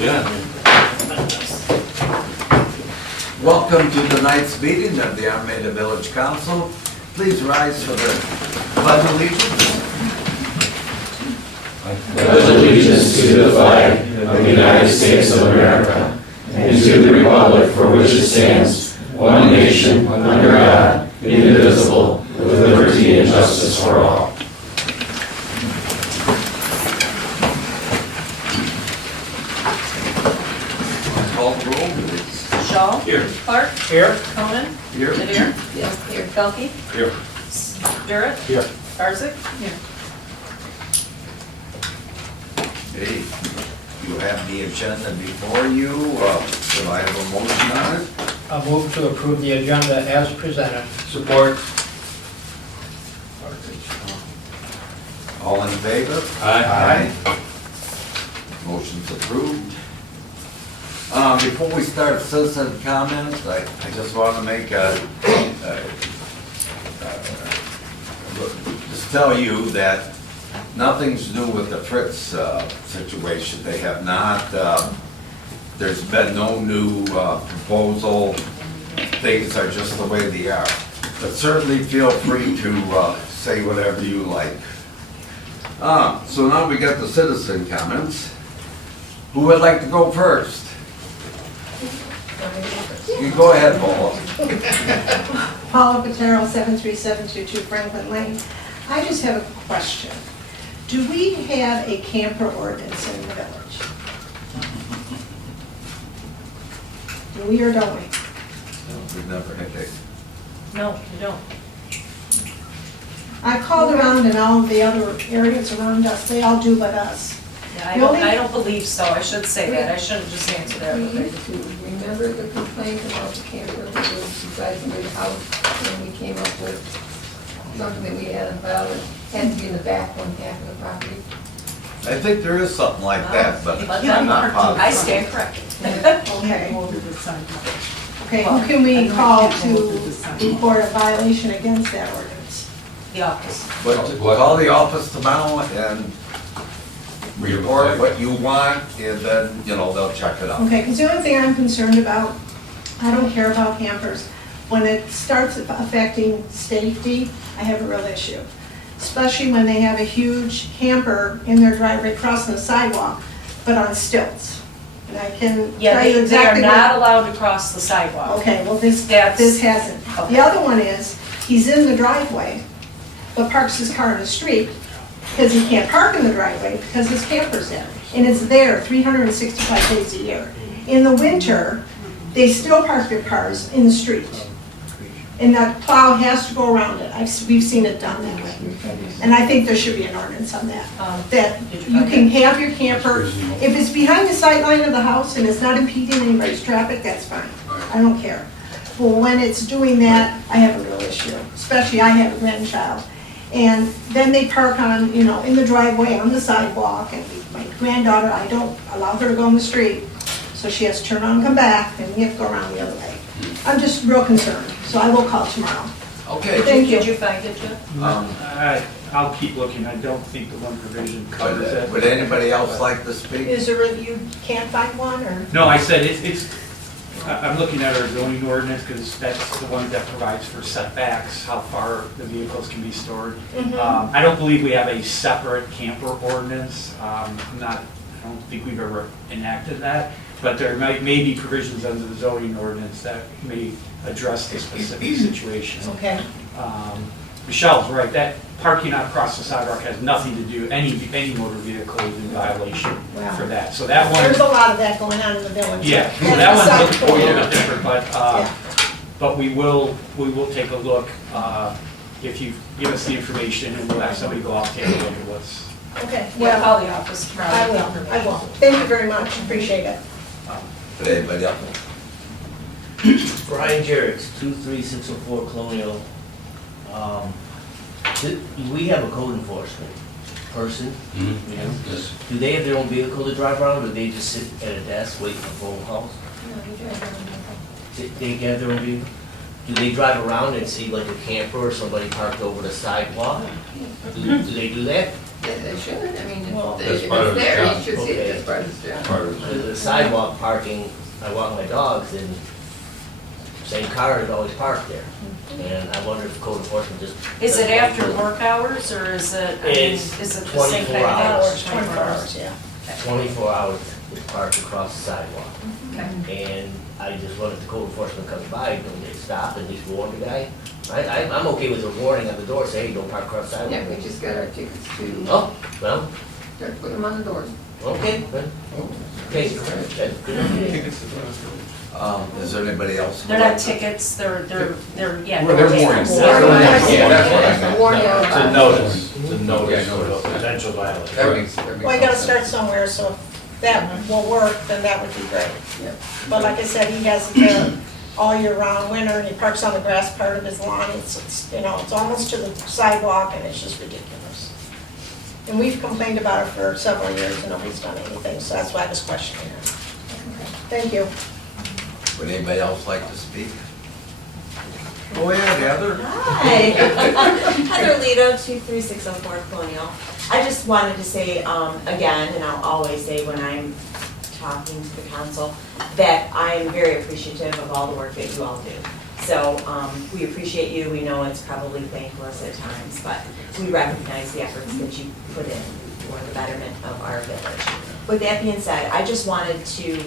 Yeah. Welcome to tonight's meeting of the Armada Village Council. Please rise for the pledge of allegiance. I pledge allegiance to the flag of the United States of America and to the republic for which it stands, one nation, under God, indivisible, with liberty and justice for all. Call the roll, please. Shaw. Here. Clark. Here. Conan. Here. Nadir. Yes. Here. Pelkey. Here. Durrett. Here. Garzik. Here. Hey, you have the agenda before you. Do I have a motion on it? I'll move to approve the agenda as presented. Support. All in favor? Aye. Motion's approved. Before we start citizen comments, I just want to make just tell you that nothing's new with the Fritz situation. They have not, there's been no new proposal. Things are just the way they are. But certainly feel free to say whatever you like. So now we got the citizen comments. Who would like to go first? You go ahead, Paula. Paula Patero, 73722 Franklin Lane. I just have a question. Do we have a camper ordinance in the village? Do we or don't we? We've never had that. No, you don't. I called around in all the other areas around us, they all do but us. Yeah, Really? I don't believe so. I should say that. I shouldn't just answer that. We but used to remember the complaint about the camper that was beside the house, and we came up with something that we had about it, had to be in the back one half of the property. I think there is something like that, but But I'm not I positive. stand corrected. Okay. Okay, who can we call to report a violation against that ordinance? The office. But call the office tomorrow and report what you want, and then, they'll check it out. Okay, because the only thing I'm concerned about, I don't care about campers. When it starts affecting safety, I have a real issue. Especially when they have a huge camper in their driveway crossing the sidewalk, but on stilts. And I can Yeah, tell you they are exactly not what. allowed to cross the sidewalk. Okay, well, this That's- hasn't. Okay. The other one is, he's in the driveway, but parks his car in the street, because he can't park in the driveway because his camper's there. And it's there 365 days a year. In the winter, they still park their cars in the street. And that plow has to go around it. We've seen it done that way. And I think there should be an ordinance on that. That Did you find can it? have your camper, if it's behind the sight line of the house and it's not impeding anybody's traffic, that's fine. I don't care. But when it's doing that, I have a real issue, especially I have a grandchild. And then they park on, in the driveway, on the sidewalk, and my granddaughter, I don't allow her to go in the street, so she has to turn around and come back, and we have to go around the other way. I'm just real concerned, so I will call tomorrow. Okay. Thank you. Did you find it, Jeff? I'll keep looking. I don't think the one provision covers it. Would anybody else like to speak? Is there, you can't find one, or? No, I said I'm looking at our zoning ordinance because that's the one that provides for setbacks, how far the vehicles can be stored. I don't believe we have a separate camper ordinance. I don't think we've ever enacted that, but there may be provisions under the zoning ordinance that may address this specific situation. Okay. Michelle's right, that parking across the sidewalk has nothing to do, any motor vehicle is in violation Wow. for that. So that one. There's a lot of that going on in the village. Yeah, so That's that beside one's the a little point. bit different, but we will take a look, if you give us the information, and we'll have somebody go out and take a look at what's. Okay, Yeah, well, call the office tomorrow. I will. Thank you very much, appreciate it. Anybody else? Brian Jarrett's 23604 Colonial. We have a code enforcement person. Yes. Do they have their own vehicle to drive around, or do they just sit at a desk waiting for phone calls? No, you drive around. They have their own vehicle? do they drive around and see like a camper or somebody parked over the sidewalk? Do they do that? Yeah, they should, I mean, Well, if that's if part of it's his there, job. you should see it Okay. as part of his job. Part of The sidewalk parking, I walk my dogs and same car is always parked there. And I wonder if code enforcement just. Is it after work hours, or is it, I mean, It's is it the same 24 kind of hours. hours? 24 hours, yeah. 24 hours is parked across the sidewalk. Okay. And I just wonder if the code enforcement comes by, don't they stop and just warn the guy? I'm okay with a warning at the door, say, hey, don't park across the Yeah, sidewalk. we just got our tickets to, Oh, well, start putting them on the doors. okay, good. Okay, good. Is there anybody else? They're not tickets, they're, yeah. Well, they're warnings. warnings. Yeah, that's what I meant. Warn you It's a about- notice, it's a notice Yeah, of notice. a potential violation. That makes sense. Well, you gotta start somewhere, so if that will work, then that would be great. Yep. But like I said, he has it there all year round, winter, and he parks on the grass part of his lawn. It's, you know, it's almost to the sidewalk, and it's just ridiculous. And we've complained about it for several years, and nobody's done anything, so that's why I was questioning it. Thank you. Would anybody else like to speak? Go ahead, Heather. Hi. Heather Lito, 23604 Colonial. I just wanted to say, again, and I'll always say when I'm talking to the council, that I am very appreciative of all the work that you all do. So we appreciate you. We know it's probably thankless at times, but we recognize the efforts that you put in for the betterment of our village. With that being said, I just wanted to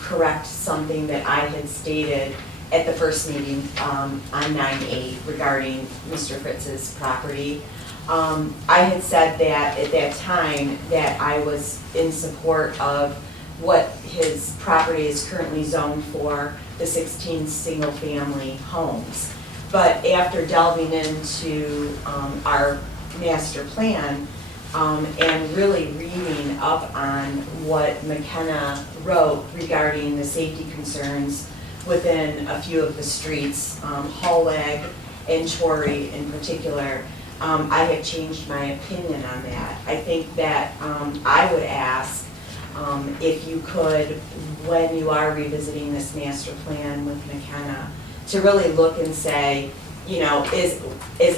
correct something that I had stated at the first meeting on 9/8 regarding Mr. Fritz's property. I had said that at that time that I was in support of what his property is currently zoned for, the 16 single-family homes. But after delving into our master plan and really reading up on what McKenna wrote regarding the safety concerns within a few of the streets, Hallweg and Torrey in particular, I have changed my opinion on that. I think that I would ask if you could, when you are revisiting this master plan with McKenna, to really look and say, you know, is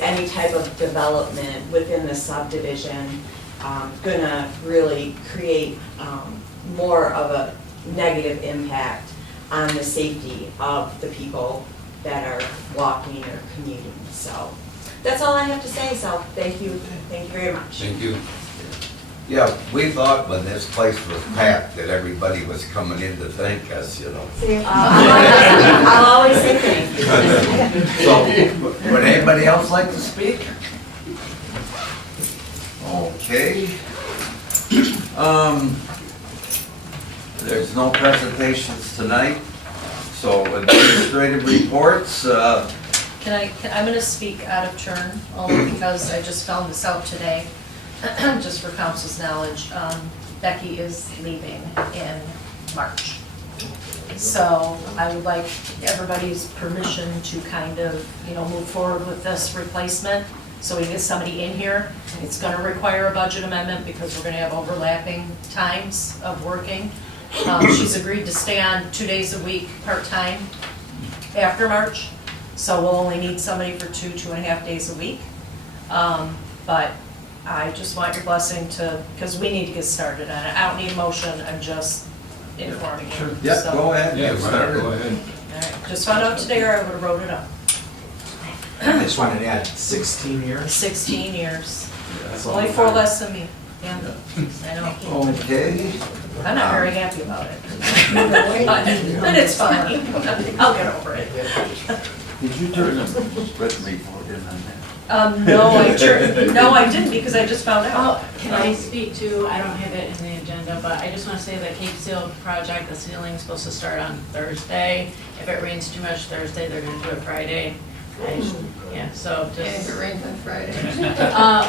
any type of development within the subdivision gonna really create more of a negative impact on the safety of the people that are walking or commuting. So that's all I have to say, so thank you very much. Thank you. Yeah, we thought when this place was packed that everybody was coming in to thank us, you know. I'll always say thank you. So, would anybody else like to speak? Okay. There's no presentations tonight, so administrative reports, I'm gonna speak out of turn, only because I just found this out today, just for council's knowledge. Becky is leaving in March. So I would like everybody's permission to kind of, you know, move forward with this replacement, so we can get somebody in here. It's gonna require a budget amendment because we're gonna have overlapping times of working. She's agreed to stay on 2 days a week, part-time, after March. So we'll only need somebody for 2.5 days a week. But I just want your blessing to, because we need to get started on it. I don't need a motion, I'm just informing you. yeah, So, go ahead, Yeah, get go started. ahead. all right. Just found out today or I would have wrote it up. I just wanted to add 16 years. 16 years. That's a Only long 4 time. less than me. Yeah, I know. Okay. I'm not very happy about it. But it's fine. I'll get over it. Did you turn the written report in on that? No, I didn't because I just found out. Oh, can I speak to, I don't have it in the agenda, but I just want to say the Cape Seal project, the ceiling's supposed to start on Thursday. If it rains too much Thursday, they're gonna do it Friday. Yeah, so And if just, it rains on Friday.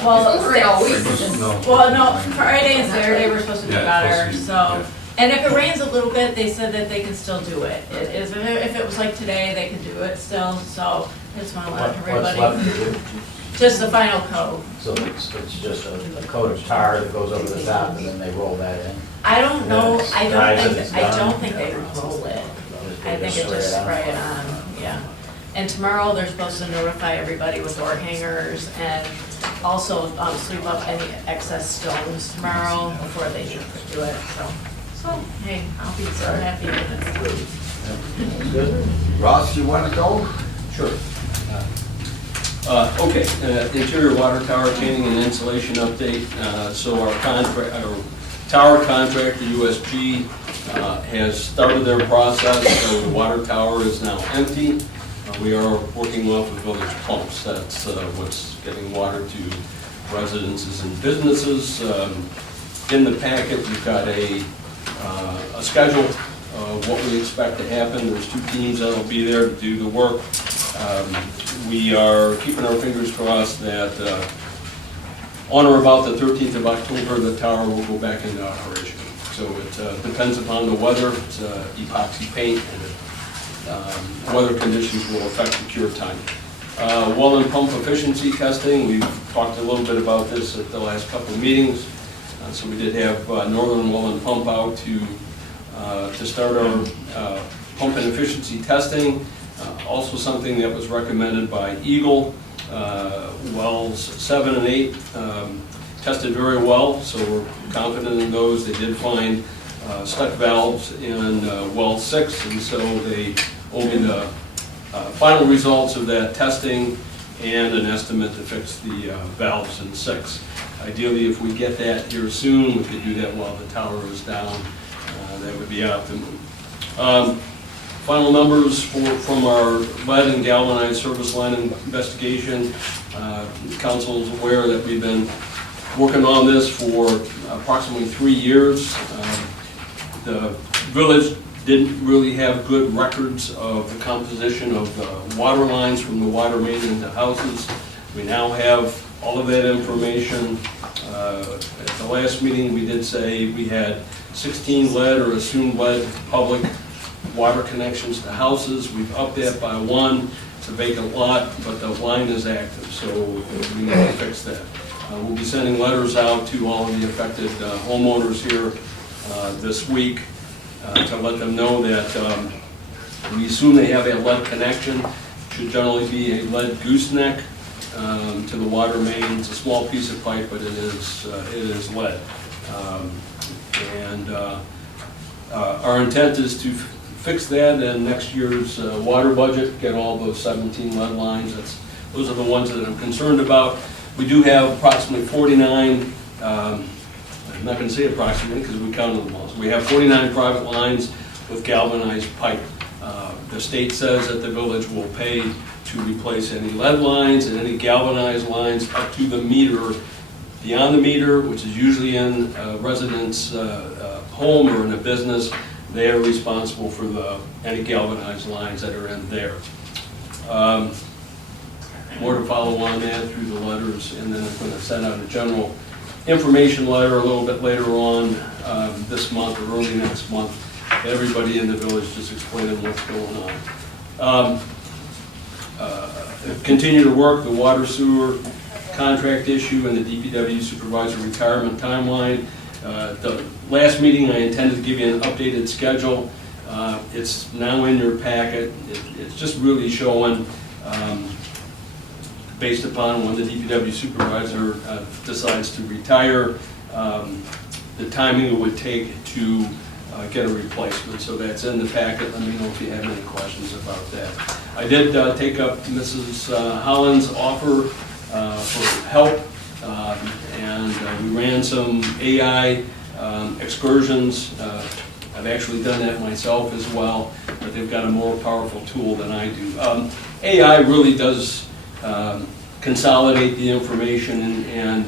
well, It's rain all week. No. well, no, Friday and Saturday we're supposed to do Yeah, it's better, supposed to be, so. yeah. And if it rains a little bit, they said that they can still do it. It is, if it was like today, they could do it still, so I just want to let What's left everybody, to do? just the final coat. So it's just a coat of tar that goes over the top and then they roll that in? I don't know, Yes. I Dries don't and think, it's I done. don't think they roll it. I think it just spray it on, yeah. And tomorrow, they're supposed to notify everybody with door hangers and also sweep up any excess stones tomorrow before they do it, so, hey, I'll be so happy with it. Ross, you want to go? Sure. Okay, interior water tower cleaning and insulation update. So our tower contractor, USG, has started their process, so the water tower is now empty. We are working off of village pumps. That's what's getting water to residences and businesses. In the packet, we've got a schedule of what we expect to happen. There's 2 teams that'll be there to do the work. We are keeping our fingers crossed that on or about the 13th of October, the tower will go back into operation. So it depends upon the weather. It's epoxy paint, and weather conditions will affect the cure time. Well and pump efficiency testing, we've talked a little bit about this at the last couple of meetings. So we did have Northern Well and Pump out to start our pump and efficiency testing. Also something that was recommended by Eagle. Wells 7 and 8 tested very well, so we're confident in those. They did find stuck valves in well 6, and so they owe me the final results of that testing and an estimate to fix the valves in 6. Ideally, if we get that here soon, we could do that while the tower is down. That would be optimum. Final numbers from our lead and galvanized service line investigation. Council is aware that we've been working on this for approximately 3 years. The village didn't really have good records of the composition of the water lines from the water main into houses. We now have all of that information. At the last meeting, we did say we had 16 lead or assumed lead public water connections to houses. We've upped that by 1. It's a vacant lot, but the line is active, so we need to fix that. We'll be sending letters out to all of the affected homeowners here this week to let them know that we assume they have a lead connection. It should generally be a lead gooseneck to the water main. It's a small piece of pipe, but it is lead. Our intent is to fix that in next year's water budget, get all those 17 lead lines. Those are the ones that I'm concerned about. We do have approximately 49, I'm not going to say approximately because we counted them all. So we have 49 private lines with galvanized pipe. The state says that the village will pay to replace any lead lines and any galvanized lines up to the meter. Beyond the meter, which is usually in a resident's home or in a business, they are responsible for any galvanized lines that are in there. More to follow on that through the letters, and then I'm going to send out a general information letter a little bit later on this month or early next month to everybody in the village, just explaining what's going on. Continue to work the water sewer contract issue and the DPW supervisor retirement timeline. The last meeting, I intended to give you an updated schedule. It's now in your packet. It's just really showing, based upon when the DPW supervisor decides to retire, the timing it would take to get a replacement. So that's in the packet. Let me know if you have any questions about that. I did take up Mrs. Holland's offer for help, and we ran some AI excursions. I've actually done that myself as well, but they've got a more powerful tool than I do. AI really does consolidate the information and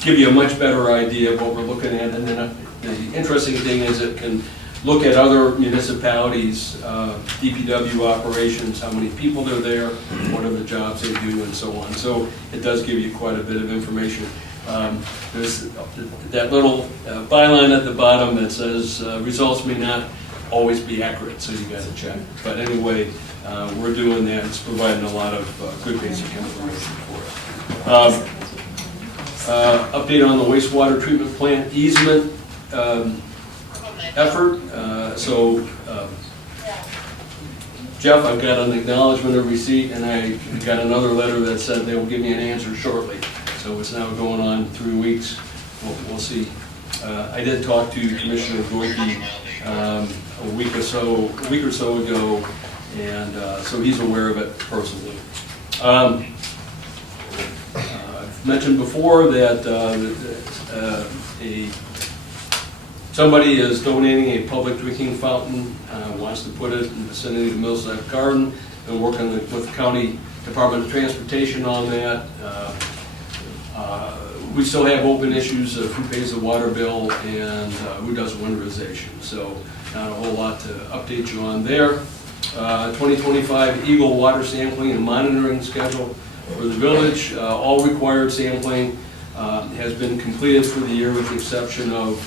give you a much better idea of what we're looking at. And then the interesting thing is it can look at other municipalities' DPW operations, how many people are there, what are the jobs they do, and so on. So it does give you quite a bit of information. There's that little byline at the bottom that says results may not always be accurate, so you got to check. But anyway, we're doing that. It's providing a lot of good basic information for us. Update on the wastewater treatment plant easement effort. Jeff, I've got an acknowledgement of receipt, and I got another letter that said they will give me an answer shortly. So it's now going on 3 weeks. We'll see. I did talk to Commissioner Gorky a week or so ago, and so he's aware of it personally. I've mentioned before that somebody is donating a public drinking fountain, wants to put it in the vicinity of the Millside Garden. Been working with the County Department of Transportation on that. We still have open issues of who pays the water bill and who does winterization. So not a whole lot to update you on there. 2025 Eagle water sampling and monitoring schedule for the village. All required sampling has been completed for the year with the exception of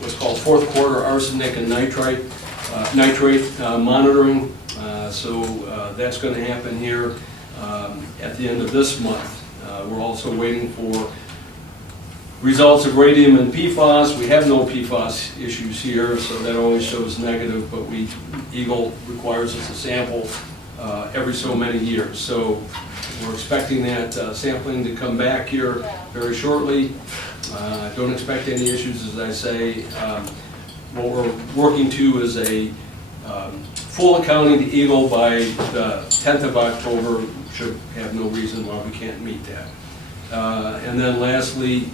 what's called fourth quarter arsenic and nitrate monitoring. So that's going to happen here at the end of this month. We're also waiting for results of radium and PFAS. We have no PFAS issues here, so that always shows negative, but Eagle requires us to sample every so many years. So we're expecting that sampling to come back here very shortly. Don't expect any issues, as I say. What we're working to is a full accounting to Eagle by the 10th of October. Should have no reason why we can't meet that. And then lastly,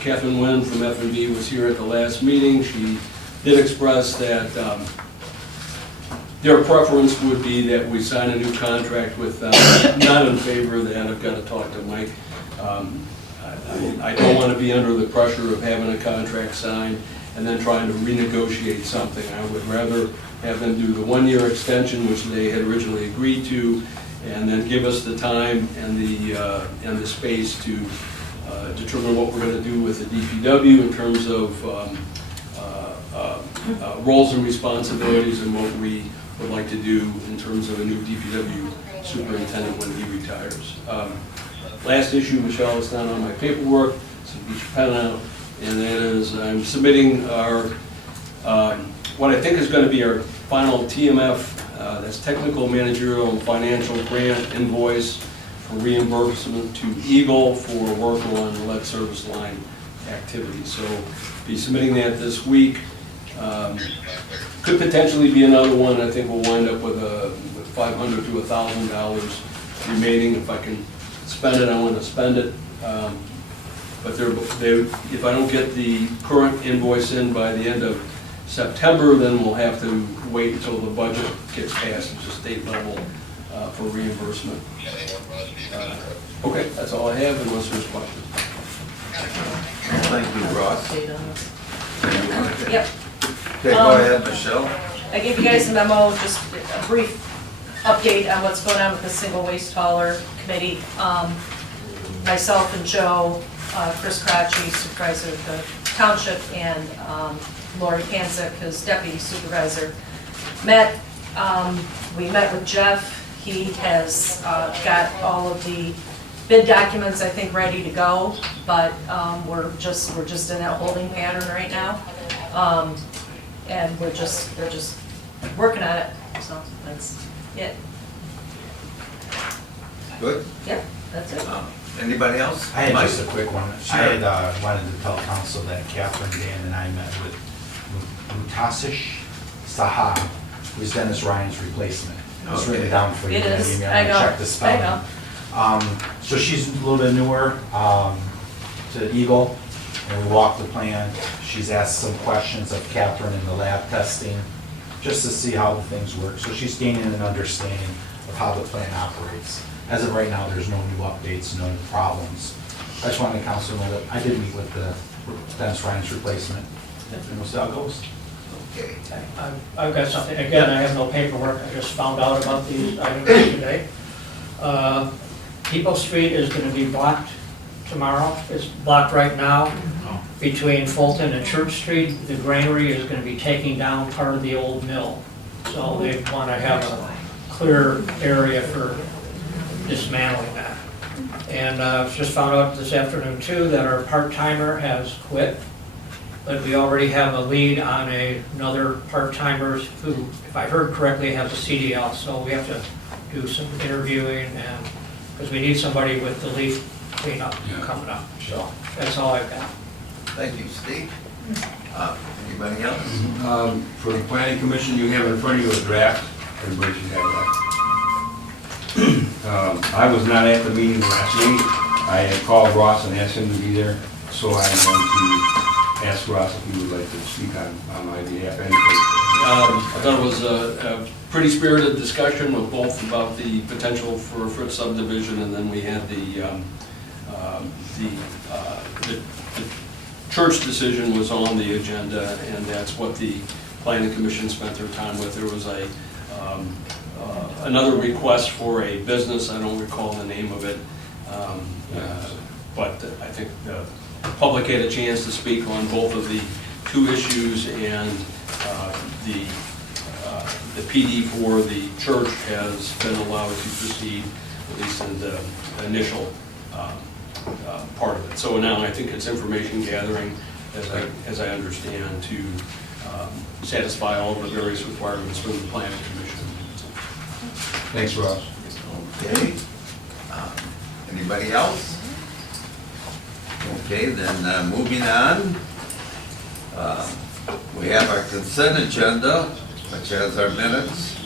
Catherine Nguyen from F&B was here at the last meeting. She did express that their preference would be that we sign a new contract with them. Not in favor of that. I've got to talk to Mike. I don't want to be under the pressure of having a contract signed and then trying to renegotiate something. I would rather have them do the one-year extension, which they had originally agreed to, and then give us the time and the space to determine what we're going to do with the DPW in terms of roles and responsibilities and what we would like to do in terms of a new DPW superintendent when he retires. Last issue, Michelle, it's not on my paperwork, so get your pen out, and that is I'm submitting our, what I think is going to be our final TMF, that's Technical Managerial and Financial Grant Invoice for reimbursement to Eagle for work on lead service line activities. So be submitting that this week. Could potentially be another one. I think we'll wind up with $500 to $1,000 remaining. If I can spend it, I want to spend it. But if I don't get the current invoice in by the end of September, then we'll have to wait until the budget gets passed at the state level for reimbursement. Okay, that's all I have unless there's questions. Thank you, Ross. Yep. Okay, go ahead, Michelle. I gave you guys a memo, just a brief update on what's going on with the single waste hauler committee. Myself and Joe, Chris Cratchy, supervisor of the township, and Lori Panzik, his deputy supervisor, met. We met with Jeff. He has got all of the bid documents, I think, ready to go, but we're just in that holding pattern right now. And they're just working on it, so that's it. Good. Yep, that's it. Anybody else? I had Mike? just a quick one. Sure. I had wanted to tell council that Catherine, Dan, and I met with Mutasish Saha, who's Dennis Ryan's replacement. It's Okay. written down for you. It in that is. email. I know. Check the spelling. I know. So she's a little bit newer to Eagle, and we walked the plan. She's asked some questions of Catherine in the lab testing, just to see how the things work. So she's gaining an understanding of how the plan operates. As of right now, there's no new updates, no problems. I just wanted the council to know that I did meet with the Dennis Ryan's replacement, and we'll see how it goes. Okay. I've got something, again, I have no paperwork, I just found out about these items today. Depot Street is gonna be blocked tomorrow, it's blocked right now. Between Fulton and Church Street, the granary is gonna be taking down part of the old mill. So they wanna have a clear area for dismantling that. And just found out this afternoon too, that our part-timer has quit. but we already have a lead on another part-timer who, if I heard correctly, has a CDL, so we have to do some interviewing, and, because we need somebody with the leaf cleanup coming up, so that's all I've got. Thank you, Steve. Anybody else? For the planning commission, you have in front of you a draft. Everybody should have that. I was not at the meeting last week. I had called Ross and asked him to be there, so I'm going to ask Ross if he would like to speak on my behalf. I thought it was a pretty spirited discussion with both about the potential for a Fritz subdivision, and then we had the church decision was on the agenda, and that's what the planning commission spent their time with. There was another request for a business, I don't recall the name of it, but I think the public had a chance to speak on both of the two issues, and the PD for the church has been allowed to proceed, at least in the initial part of it. So now I think it's information gathering, as I understand, to satisfy all of the various requirements from the planning commission. Thanks, Ross. Okay. Anybody else? Okay, then moving on. We have our consent agenda, which has our minutes,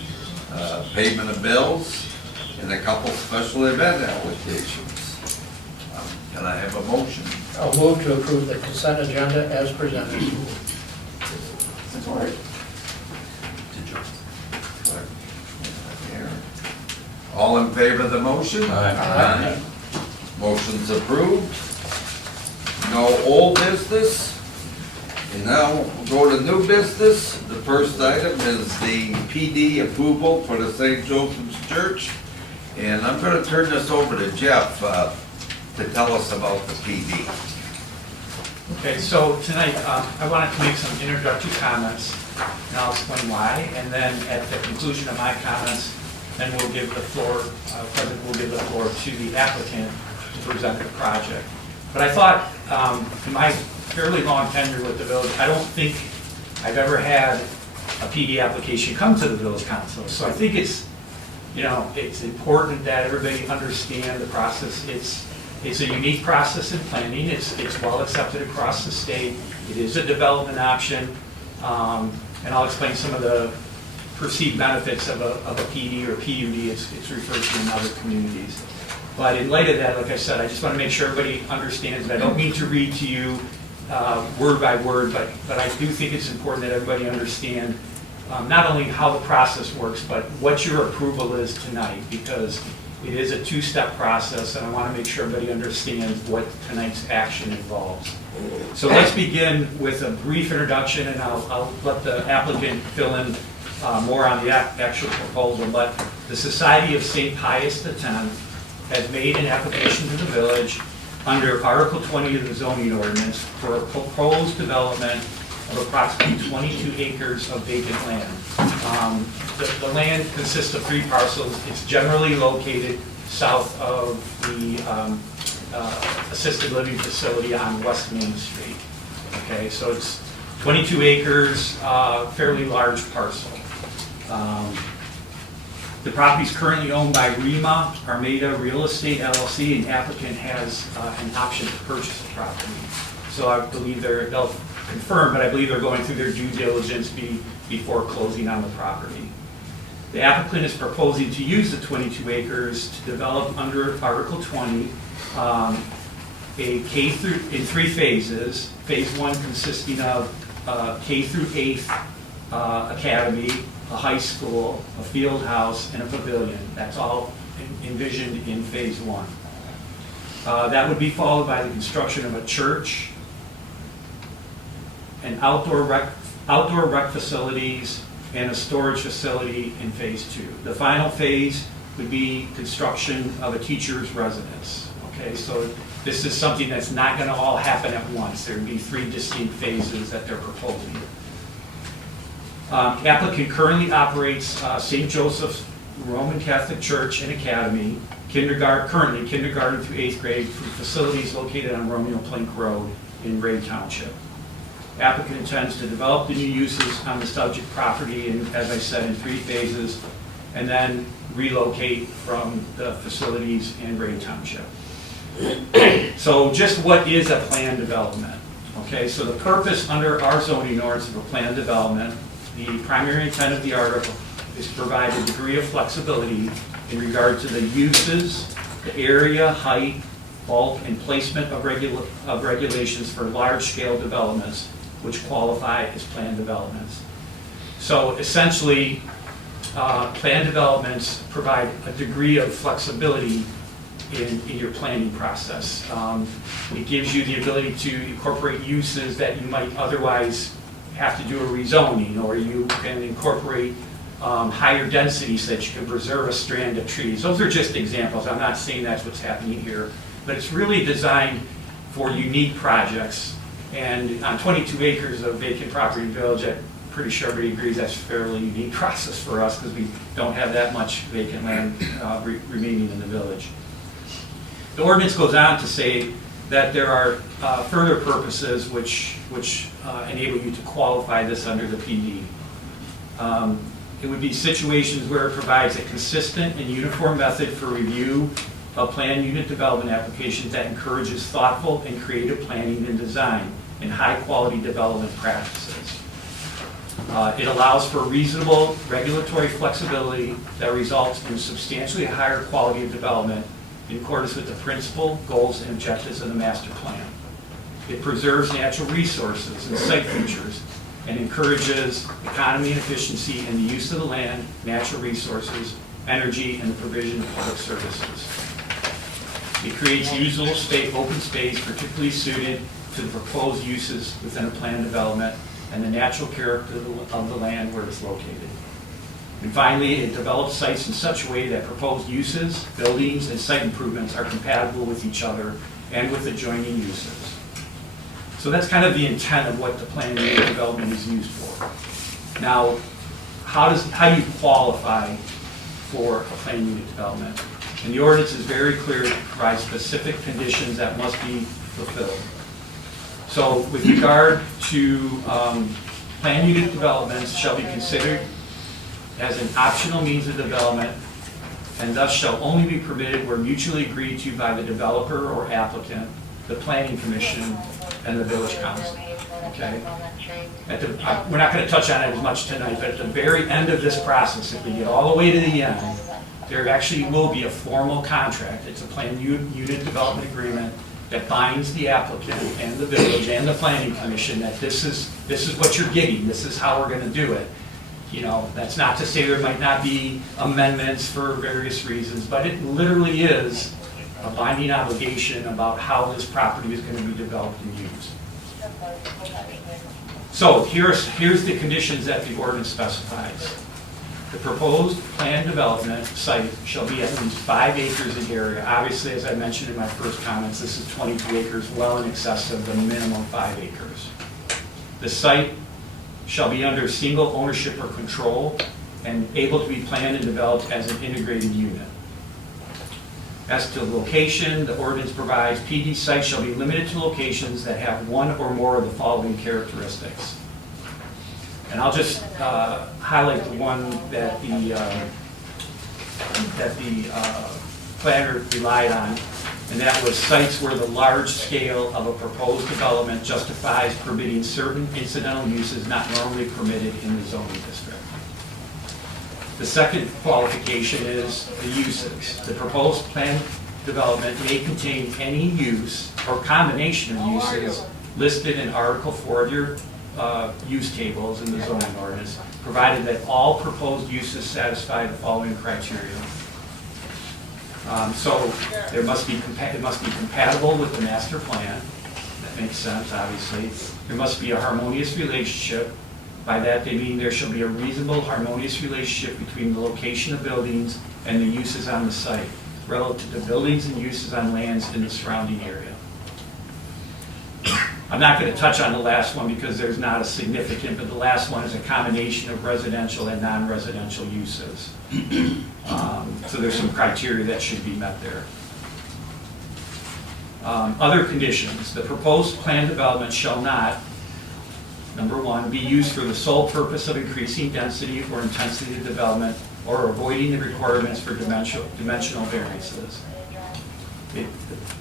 payment of bills, and a couple special event applications. Can I have a motion? I'll move to approve the consent agenda as presented. Support. All in favor of the motion? Aye. Motion's approved. No old business. And now we'll go to new business. The first item is the PD approval for the St. Joseph's Church. And I'm going to turn this over to Jeff to tell us about the PD. Okay, so tonight, I wanted to make some introductory comments, and I'll explain why, and then at the conclusion of my comments, then we'll give the floor, President will give the floor to the applicant to present the project. But I thought, in my fairly long tenure with the village, I don't think I've ever had a PD application come to the village council. So I think it's, it's important that everybody understand the process. It's a unique process in planning. It's well accepted across the state. It is a development option, and I'll explain some of the perceived benefits of a PD or PUD. It's referred to in other communities. But in light of that, like I said, I just want to make sure everybody understands that I don't mean to read to you word by word, but I do think it's important that everybody understand not only how the process works, but what your approval is tonight, because it is a two-step process, and I want to make sure everybody understands what tonight's action involves. So let's begin with a brief introduction, and I'll let the applicant fill in more on the actual proposal. But the Society of St. Pius X has made an application to the village under Article 20 of the zoning ordinance for a proposed development of approximately 22 acres of vacant land. The land consists of 3 parcels. It's generally located south of the assisted living facility on West Main Street. Okay, so it's 22 acres, fairly large parcel. The property is currently owned by REMA, Armada Real Estate LLC, and applicant has an option to purchase the property. So I believe they'll confirm, but I believe they're going through their due diligence before closing on the property. The applicant is proposing to use the 22 acres to develop under Article 20 a K through, in 3 phases. Phase 1 consisting of K through 8th academy, a high school, a field house, and a pavilion. That's all envisioned in phase 1. That would be followed by the construction of a church, and outdoor rec facilities, and a storage facility in phase 2. The final phase would be construction of a teacher's residence. Okay, so this is something that's not going to all happen at once. There would be 3 distinct phases that they're proposing. Applicant currently operates St. Joseph's Roman Catholic Church and Academy, currently kindergarten through 8th grade, through facilities located on Romeo Plank Road in Ray Township. Applicant intends to develop the new uses on the subject property, and as I said, in 3 phases, and then relocate from the facilities in Ray Township. So just what is a planned development? Okay, so the purpose under our zoning ordinance of a planned development, the primary intent of the article is to provide a degree of flexibility in regard to the uses, the area, height, bulk, and placement of regulations for large-scale developments which qualify as planned developments. So essentially, planned developments provide a degree of flexibility in your planning process. It gives you the ability to incorporate uses that you might otherwise have to do a rezoning, or you can incorporate higher density so that you can preserve a strand of trees. Those are just examples. I'm not saying that's what's happening here, but it's really designed for unique projects. And on 22 acres of vacant property village, I'm pretty sure everybody agrees that's a fairly unique process for us because we don't have that much vacant land remaining in the village. The ordinance goes on to say that there are further purposes which enable you to qualify this under the PD. It would be situations where it provides a consistent and uniform method for review of planned unit development applications that encourages thoughtful and creative planning and design and high-quality development practices. It allows for reasonable regulatory flexibility that results in substantially higher quality of development in accordance with the principle, goals, and objectives of the master plan. It preserves natural resources and site features and encourages economy and efficiency in the use of the land, natural resources, energy, and the provision of public services. It creates usable space, open space particularly suited to the proposed uses within a planned development and the natural character of the land where it's located. And finally, it develops sites in such a way that proposed uses, buildings, and site improvements are compatible with each other and with adjoining uses. So that's kind of the intent of what the planned unit development is used for. Now, how do you qualify for a planned unit development? And the ordinance is very clear to provide specific conditions that must be fulfilled. So with regard to planned unit developments shall be considered as an optional means of development and thus shall only be permitted where mutually agreed to by the developer or applicant, the planning commission, and the village council. Okay? We're not going to touch on it as much tonight, but at the very end of this process, if we get all the way to the end, there actually will be a formal contract. It's a planned unit development agreement that binds the applicant and the village and the planning commission that this is what you're getting. This is how we're going to do it. You know, that's not to say there might not be amendments for various reasons, but it literally is a binding obligation about how this property is going to be developed and used. So here's the conditions that the ordinance specifies. The proposed planned development site shall be at least 5 acres in area. Obviously, as I mentioned in my first comments, this is 22 acres, well in excess of the minimum 5 acres. The site shall be under single ownership or control and able to be planned and developed as an integrated unit. As to location, the ordinance provides PD sites shall be limited to locations that have one or more of the following characteristics. And I'll just highlight the one that the planner relied on, and that was sites where the large scale of a proposed development justifies permitting certain incidental uses not normally permitted in the zoning district. The second qualification is the uses. The proposed planned development may contain any use or combination of uses listed in Article 4 of your use tables in the zoning ordinance, provided that all proposed uses satisfy the following criteria. So it must be compatible with the master plan. That makes sense, obviously. There must be a harmonious relationship. By that they mean there shall be a reasonable, harmonious relationship between the location of buildings and the uses on the site, relative to buildings and uses on lands in the surrounding area. I'm not going to touch on the last one because there's not a significant, but the last one is a combination of residential and non-residential uses. So there's some criteria that should be met there. Other conditions. The proposed planned development shall not number one, be used for the sole purpose of increasing density or intensity of development or avoiding the requirements for dimensional variances.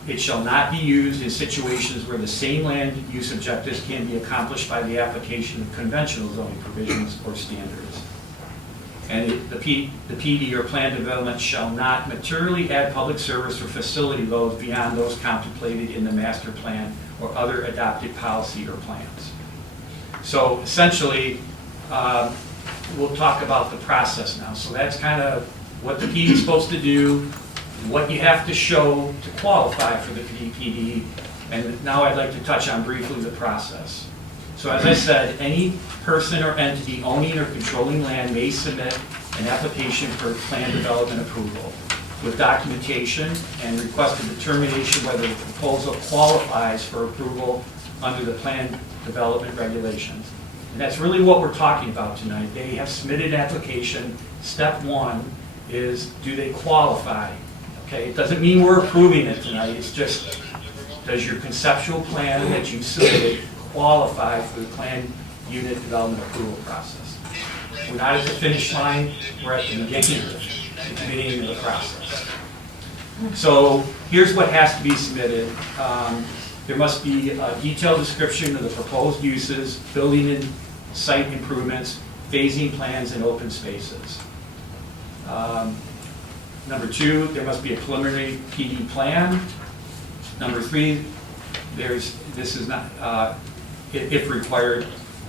It shall not be used in situations where the same land use objectives can be accomplished by the application of conventional zoning provisions or standards. And the PD or planned development shall not materially add public service or facility loads beyond those contemplated in the master plan or other adopted policy or plans. So essentially, we'll talk about the process now. So that's kind of what the PD is supposed to do, what you have to show to qualify for the PD, and now I'd like to touch on briefly the process. So as I said, any person or entity owning or controlling land may submit an application for plan development approval with documentation and request a determination whether the proposal qualifies for approval under the plan development regulations. And that's really what we're talking about tonight. They have submitted an application. Step one is, do they qualify? Okay, it doesn't mean we're approving it tonight. It's just, does your conceptual plan that you submitted qualify for the plan unit development approval process? We're not at the finish line. We're at the beginning of the process. So here's what has to be submitted. There must be a detailed description of the proposed uses, building and site improvements, phasing plans, and open spaces. Number two, there must be a preliminary PD plan. Number three, this is not, if required,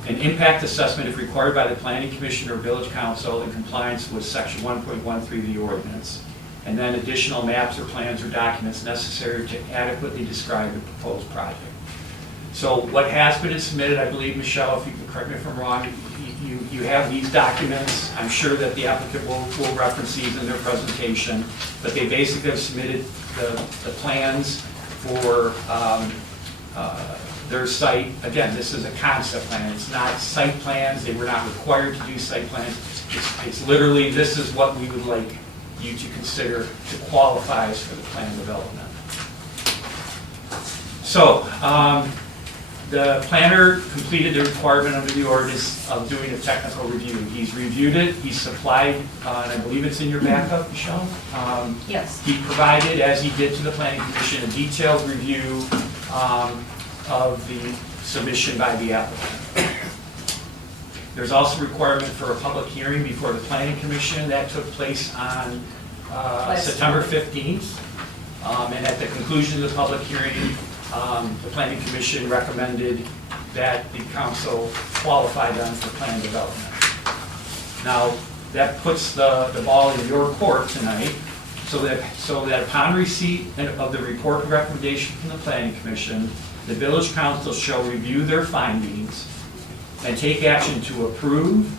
an impact assessment if required by the Planning Commission or Village Council in compliance with Section 1.13 of the ordinance. And then additional maps or plans or documents necessary to adequately describe the proposed project. So what has been submitted, I believe, Michelle, if you can correct me if I'm wrong, you have these documents. I'm sure that the applicant will reference these in their presentation, but they basically have submitted the plans for their site. Again, this is a concept plan. It's not site plans. They were not required to do site plans. It's literally, this is what we would like you to consider to qualify as for the plan development. So, the planner completed the requirement under the ordinance of doing a technical review. He's reviewed it, he's supplied, and I believe it's in your backup, Michelle? Yes. He provided, as he did to the Planning Commission, a detailed review of the submission by the applicant. There's also a requirement for a public hearing before the Planning Commission. That took place on September 15th. And at the conclusion of the public hearing, the Planning Commission recommended that the council qualify them for plan development. Now, that puts the ball in your court tonight, so that upon receipt of the report and recommendation from the Planning Commission, the Village Council shall review their findings and take action to approve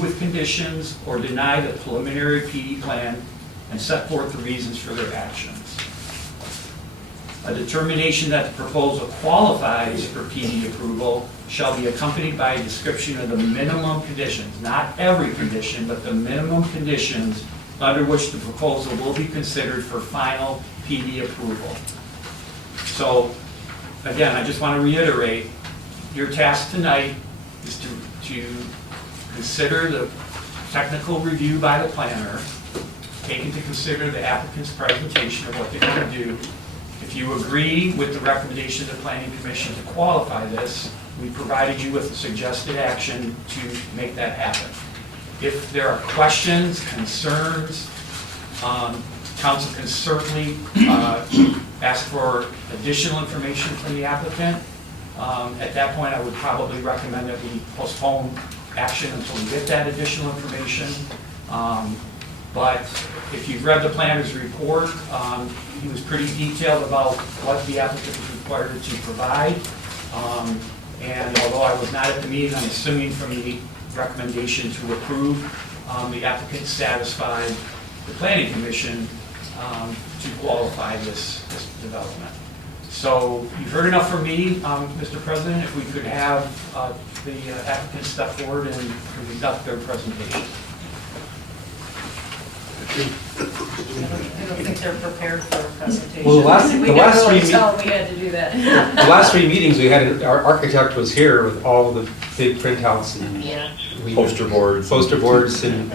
with conditions, or deny the preliminary PD plan and set forth the reasons for their actions. A determination that the proposal qualifies for PD approval shall be accompanied by a description of the minimum conditions, not every condition, but the minimum conditions under which the proposal will be considered for final PD approval. So, again, I just want to reiterate, your task tonight is to consider the technical review by the planner, take into consider the applicant's presentation of what they're going to do. If you agree with the recommendation of the Planning Commission to qualify this, we provided you with a suggested action to make that happen. If there are questions, concerns, council can certainly ask for additional information from the applicant. At that point, I would probably recommend that we postpone action until we get that additional information. But if you've read the planner's report, he was pretty detailed about what the applicant was required to provide. And although I was not at the meeting, I'm assuming from the recommendation to approve, the applicant satisfied the Planning Commission to qualify this development. So you've heard enough from me, Mr. President. If we could have the applicant step forward and conduct their presentation. I don't think they're prepared for a presentation. Well, the last We didn't three really tell them we had to do that. The last 3 meetings we had, our architect was here with all the big printouts and Yeah. Poster boards. poster boards, and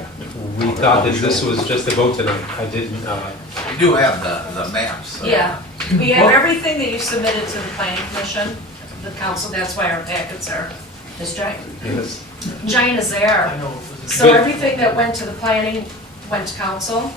we thought that this was just a vote tonight. I didn't, You do have the maps. Yeah, we have everything that you submitted to the planning commission, the council, that's why our packets are this giant. because Giant as they are. I know. So But- everything that went to the planning went to council.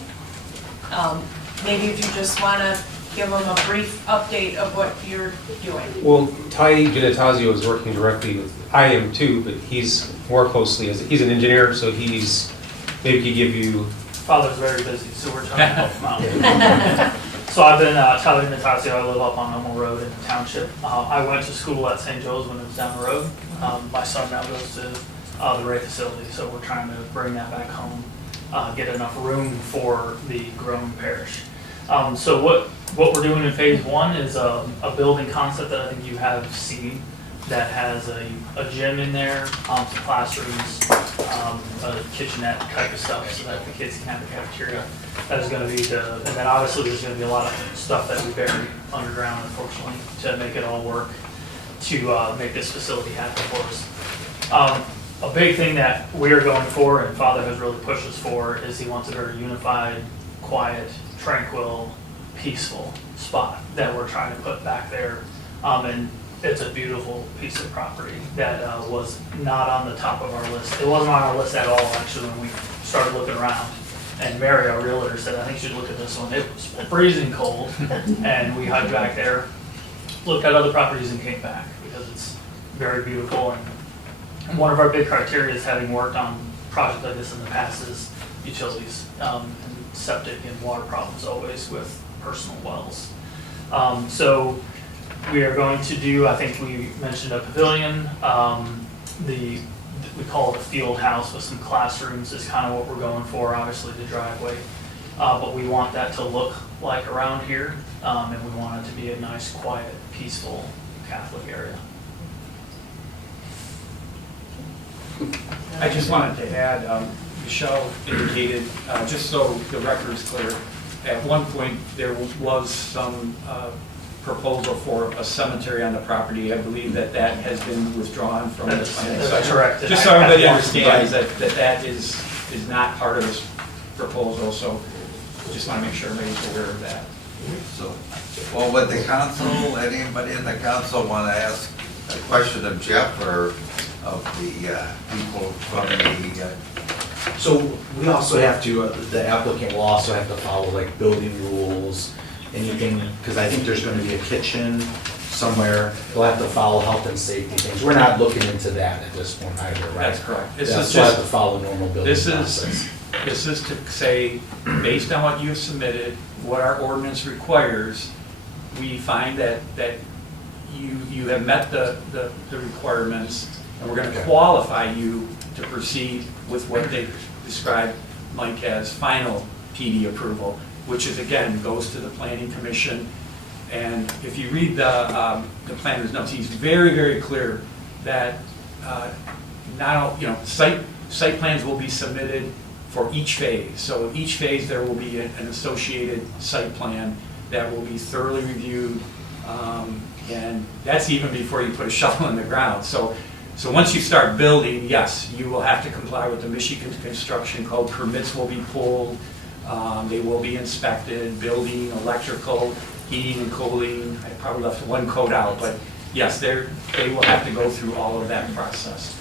Maybe if you just wanna give them a brief update of what you're doing. well, Ty Genetazio is working directly with, I am too, but he's more closely, he's an engineer, so maybe he give you, Father's very busy, so we're trying to help him out. So I've been Tyler Natasio. I live up on Elmo Road in the township. I went to school at St. Joe's when it was down the road. My son now goes to the Ray facility, so we're trying to bring that back home, get enough room for the growing parish. So what we're doing in phase 1 is a building concept that I think you have seen that has a gym in there, some classrooms, a kitchenette type of stuff so that the kids can have a cafeteria. That is going to be and then obviously there's going to be a lot of stuff that we bury underground, unfortunately, to make it all work, to make this facility happen for us. A big thing that we're going for, and Father has really pushed us for, is he wants a very unified, quiet, tranquil, peaceful spot that we're trying to put back there. And it's a beautiful piece of property that was not on the top of our list. It wasn't on our list at all, actually, when we started looking around. And Mary, our realtor, said, I think you should look at this one. It was freezing cold. And we hiked back there, looked at other properties and came back because it's very beautiful. And one of our big criteria is having worked on projects like this in the past is utilities, and septic and water problems always with personal wells. So we are going to do, I think we mentioned a pavilion, we call it a field house with some classrooms is kind of what we're going for, obviously the driveway. But we want that to look like around here, and we want it to be a nice, quiet, peaceful Catholic area. I just wanted to add, Michelle indicated, just so the record's clear, at one point there was some proposal for a cemetery on the property. I believe that has been withdrawn from the plan. That's correct. Just so everybody understands that is not part of this proposal, so just want to make sure everybody's aware of that. So, well, would the council, anybody in the council want to ask a question of Jeff or of the people from the, So we also have to, the applicant will also have to follow like building rules, anything, because I think there's going to be a kitchen somewhere. They'll have to follow health and safety things. We're not looking into that at this point either, right? That's correct. Yeah, so we'll have to follow normal building process. This is to say, based on what you've submitted, what our ordinance requires, we find that you have met the requirements, and we're going to qualify you to proceed with what they described, Mike, as final PD approval, which is, again, goes to the planning commission. And if you read the planner's notes, he's very, very clear that site plans will be submitted for each phase. So each phase there will be an associated site plan that will be thoroughly reviewed, and that's even before you put a shovel in the ground. So once you start building, yes, you will have to comply with the Michigan Construction Code. Permits will be pulled, they will be inspected, building, electrical, heating and cooling. I probably left one code out, but yes, they will have to go through all of that process.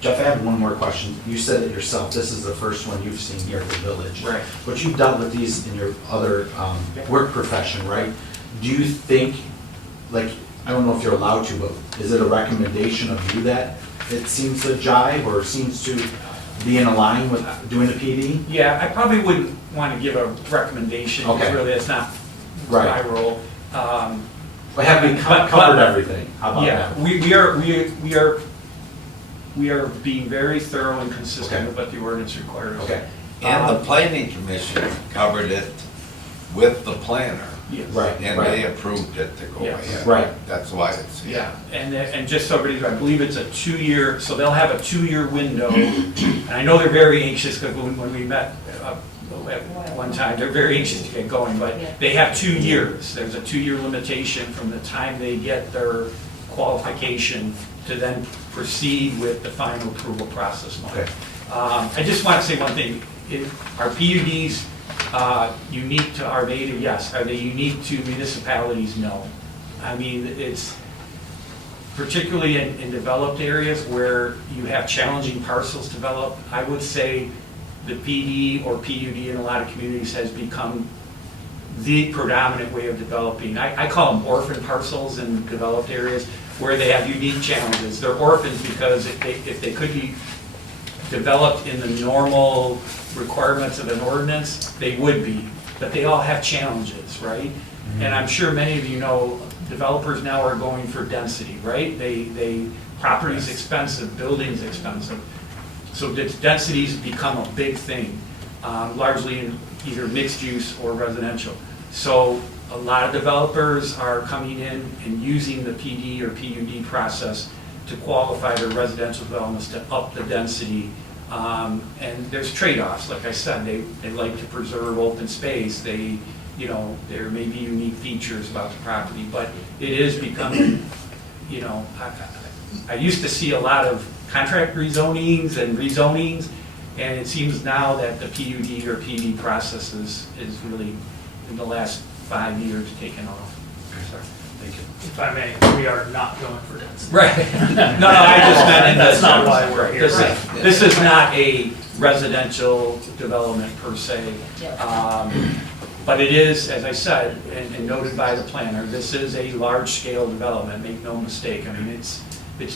Jeff, I have one more question. You said it yourself, this is the first one you've seen here at the village. Right. But you've dealt with these in your other work profession, right? Do you think, like, I don't know if you're allowed to, but is it a recommendation of you that it seems to jive or seems to be in line with doing the PD? Yeah, I probably wouldn't want to give a recommendation, because Okay. really it's not Right. my role. But have we covered everything? How about Yeah, that? we are being very thorough and consistent Okay. with what the ordinance requires. Okay. and the planning commission covered it with the planner. Yes. Right, And they approved it to go Yes. ahead. Right. That's why it's, Yeah, and just so everybody, I believe it's a 2-year, so they'll have a 2-year window. And I know they're very anxious, because when we met at one time, they're very anxious to get going, but they have 2 years. There's a 2-year limitation from the time they get their qualification to then proceed with the final approval process. Okay. I just want to say one thing. Are PUDs unique to Armada? Yes. Are they unique to municipalities? No. I mean, it's particularly in developed areas where you have challenging parcels developed. I would say the PD or PUD in a lot of communities has become the predominant way of developing. I call them orphan parcels in developed areas where they have unique challenges. They're orphans because if they could be developed in the normal requirements of an ordinance, they would be, but they all have challenges, right? And I'm sure many of you know, developers now are going for density, right? Property's expensive, building's expensive. So density's become a big thing, largely in either mixed use or residential. So a lot of developers are coming in and using the PD or PUD process to qualify their residential developments to up the density. And there's trade-offs, like I said, they like to preserve open space. There may be unique features about the property, but it is becoming, I used to see a lot of contract rezonings and rezonings, and it seems now that the PUD or PD process is really, in the last 5 years, taken off. Sorry. Thank you. If I may, we are not going for density. Right. No, I just meant in That's this. not why we're here. This is not a residential development per se. But it is, as I said, and noted by the planner, this is a large-scale development, make no mistake. I mean, it's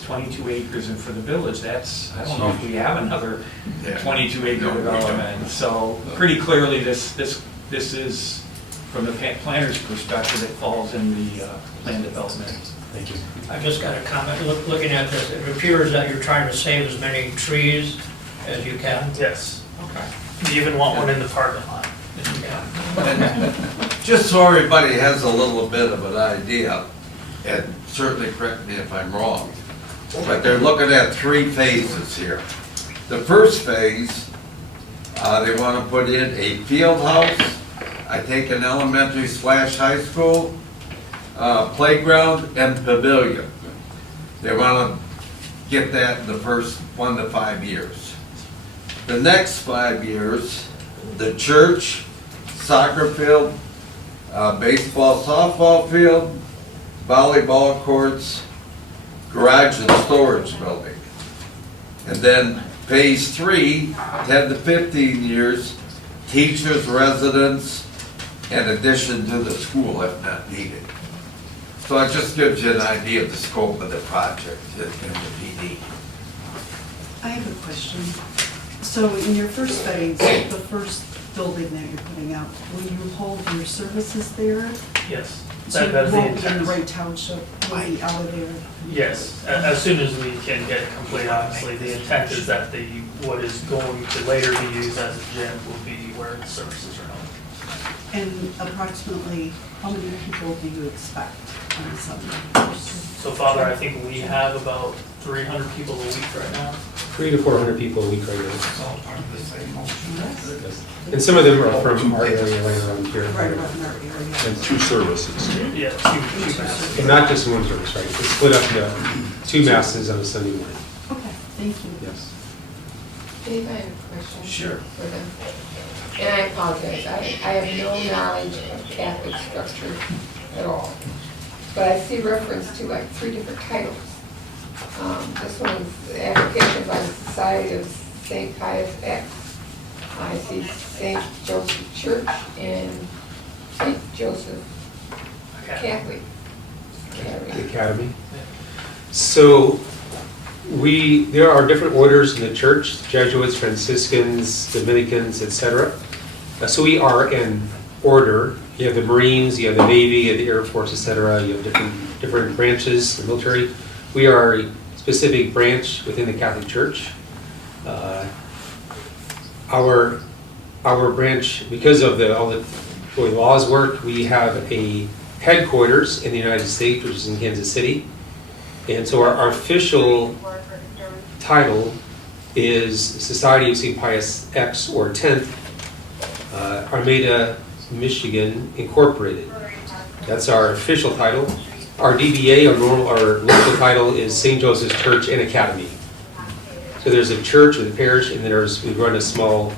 22 acres, and for the village, I don't know if we have another 22-acre development. So pretty clearly, this is, from the planner's perspective, it falls in the land development. Thank you. I just got a comment, looking at this, it appears that you're trying to save as many trees as you can. Yes. Okay. We even want one in the parking lot. just so everybody has a little bit of an idea, and certainly correct me if I'm wrong, but they're looking at 3 phases here. The first phase, they want to put in a field house, I think an elementary/high school, playground and pavilion. They want to get that in the first 1 to 5 years. The next 5 years, the church, soccer field, baseball, softball field, volleyball courts, garage and storage building. And then phase 3, 10 to 15 years, teachers, residents, in addition to the school if not needed. So it just gives you an idea of the scope of the project in the PD. I have a question. So in your first phase, the first building that you're putting out, will you hold your services there? Yes. So That's you the won't be in the intent. right township, will the elevator? Yes, as soon as we can get it complete, obviously, the intent is that what is going to later be used as a gym will be where the services are held. And approximately, how many people do you expect on a Sunday? So Father, I think we have about 300 people a week right now. 300 to 400 people a week right now. It's all part of the same motion. And some of them are from our area right around here. Right around our area. And 2 services. Yeah, two masses. And not just one service, right? It's split up into 2 masses on a Sunday morning. Okay, thank you. Yes. Dave, I have a question. Sure. For them. And I apologize, I have no knowledge of Catholic structure at all. But I see reference to like 3 different titles. This one's the application by the Society of St. Pius X. I see St. Joseph Church and St. Joseph Catholic The Academy. So there are different orders in the church, Jesuits, Franciscans, Dominicans, etc. So we are an order. You have the Marines, you have the Navy, you have the Air Force, etc. You have different branches, the military. We are a specific branch within the Catholic Church. Our branch, because of all the the way laws work, we have a headquarters in the United States, which is in Kansas City. And so our official title is Society of St. Pius X, or 10th, Armada, Michigan, Incorporated. That's our official title. Our DBA, our local title, is St. Joseph's Church and Academy. So there's a church or the parish, and then we run a small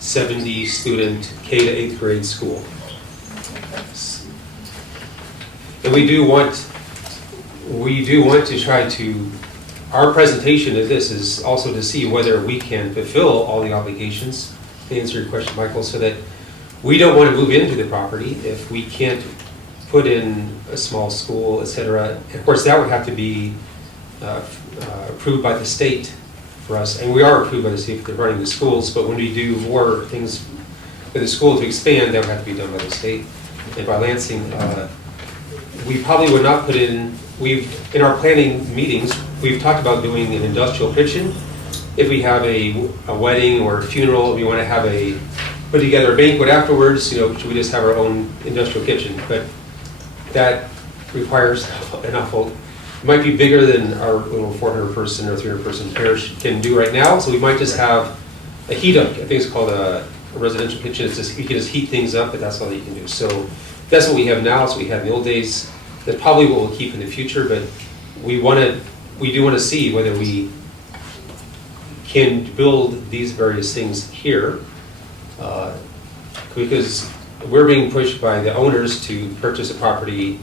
70-student K to 8th grade school. And we do want to try to, our presentation of this is also to see whether we can fulfill all the obligations, to answer your question, Michael, so that we don't want to move into the property if we can't put in a small school, et cetera. Of course, that would have to be approved by the state for us, and we are approved by the state for running the schools, but when we do more things for the school to expand, that would have to be done by the state. And by Lansing, we probably would not put in, in our planning meetings, we've talked about doing an industrial kitchen. If we have a wedding or a funeral, we want to put together a banquet afterwards, should we just have our own industrial kitchen? But that requires an awful, it might be bigger than our little 400-person or 300-person parish can do right now, so we might just have a heat up. I think it's called a residential kitchen. It's just, you can just heat things up, but that's all that you can do. So that's what we have now, it's what we had in the old days. That's probably what we'll keep in the future, but we do want to see whether we can build these various things here, because we're being pushed by the owners to purchase a property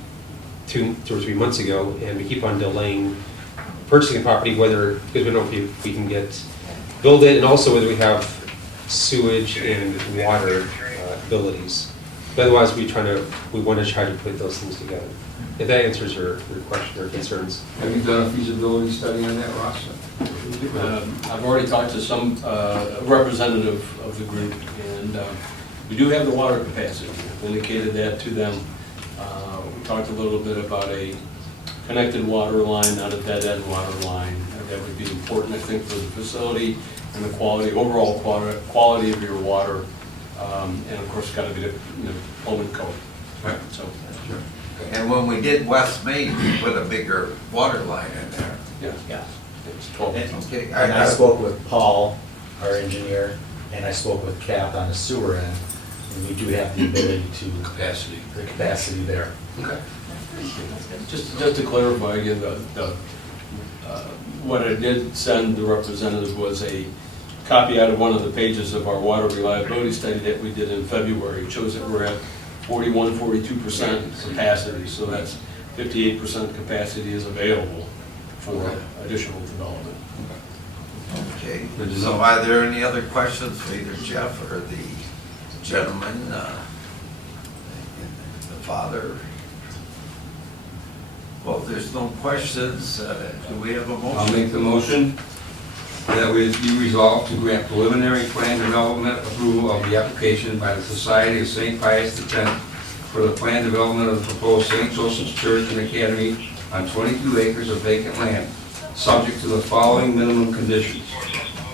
2 or 3 months ago, and we keep on delaying purchasing a property, because we don't know if we can build it, and also whether we have sewage and water abilities. But otherwise, we want to try to put those things together. If that answers your question or concerns. Have you done a feasibility study on that, Ross? I've already talked to some representative of the group, and we do have the water capacity. I've indicated that to them. We talked a little bit about a connected water line, not a dead-end water line. That would be important, I think, for the facility and the overall quality of your water. And of course, it's got to be the plumbing code. Right. So. Sure. And when we did West Main, we put a bigger water line in there. Yeah. It's 12 inches. Okay. And I spoke with Paul, our engineer, and I spoke with Kath on the sewer end, and we do have the ability to. The capacity there. Okay. Just to clarify again, what I did send the representative was a copy out of one of the pages of our water reliability study that we did in February. It shows that we're at 42% capacity, so that's 58% capacity is available for additional development. Okay, so are there any other questions for either Jeff or the gentleman, the father? Well, if there's no questions, do we have a motion? I'll make the motion that we be resolved to grant preliminary plan development approval of the application by the Society of St. Pius X for the planned development of the proposed St. Joseph's Church and Academy on 22 acres of vacant land, subject to the following minimum conditions: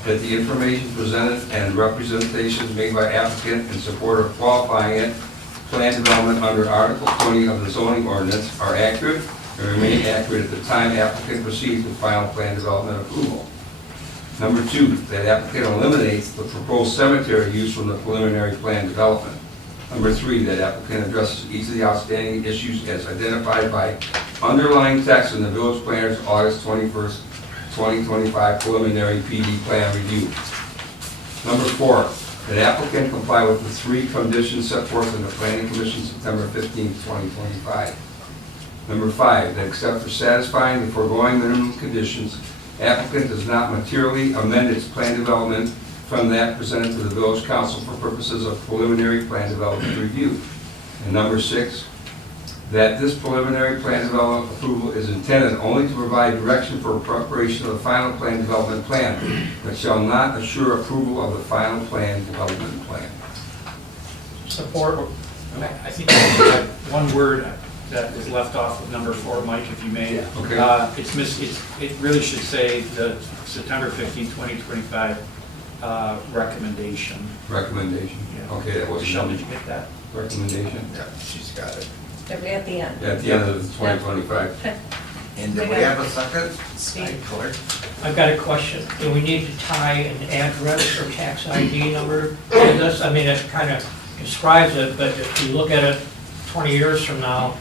that the information presented and representations made by applicant in support of qualifying it, plan development under Article 20 of the zoning ordinance are accurate and remain accurate at the time applicant proceeds with final plan development approval. Number 2, that applicant eliminates the proposed cemetery use from the preliminary plan development. Number 3, that applicant addresses each of the outstanding issues as identified by underlying text in the village planner's August 21st, 2025 preliminary PD plan review. Number 4, that applicant comply with the 3 conditions set forth in the Planning Commission September 15th, 2025. Number 5, that except for satisfying the foregoing minimum conditions, applicant does not materially amend its plan development from that presented to the village council for purposes of preliminary plan development review. And number 6, that this preliminary plan development approval is intended only to provide direction for preparation of the final plan development plan, but shall not assure approval of the final plan development plan. Support. I think there's one word that was left off of number 4, Mike, if you may. Yeah. Okay. It really should say the September 15, 2025 recommendation. Recommendation. Yeah. Okay, that was Michelle, did you get that? recommendation. Yeah, she's got it. At the end. At the end of the 2025. Okay. And do we have a second? Speak. Clerk? I've got a question. Do we need to tie an address or tax ID number to this? I mean, it kind of describes it, but if you look at it 20 years from now,